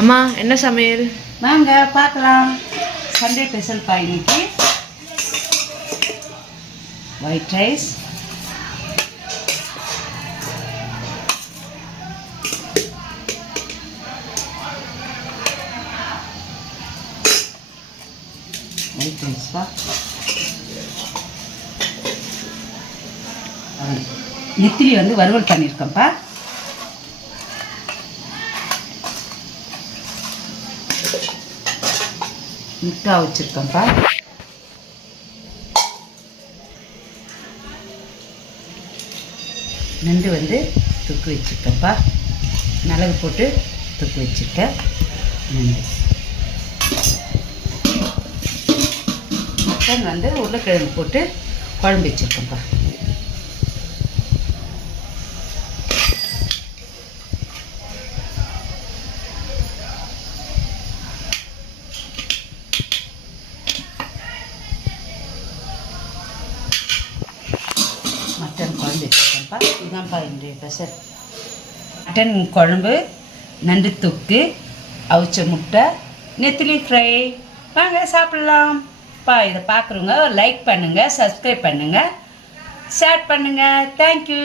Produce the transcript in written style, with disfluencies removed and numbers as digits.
அம்மா என்ன சமையல்? வாங்க பார்க்கலாம். சண்டே ஸ்பெஷல் இன்னைக்கு ஒயிட் ரைஸ், நெத்திலி வறுவல் பண்ணியிருக்கேன்ப்பா. முட்டை வச்சுருக்கேன்ப்பா. நண்டு தூக்கி வச்சுருக்கேன்ப்பா. மிளகு போட்டு தூக்கி வச்சுருக்கேன். நண்டு மட்டன் உருளைக்கிழங்கு போட்டு குழம்பு வச்சுருக்கேன்ப்பா. மட்டன் குழம்பு வச்சுருக்கேன்ப்பா. இதுதான்ப்பா என்னுடைய ஸ்பெஷல். மட்டன் குழம்பு, நண்டு தொக்கு, அவிச்ச முட்டை, நெத்திலி ஃப்ரை. வாங்க சாப்பிட்லாம். இதை பார்க்குறவங்க லைக் பண்ணுங்கள், சப்ஸ்கிரைப் பண்ணுங்கள், ஷேர் பண்ணுங்கள். தேங்க்யூ.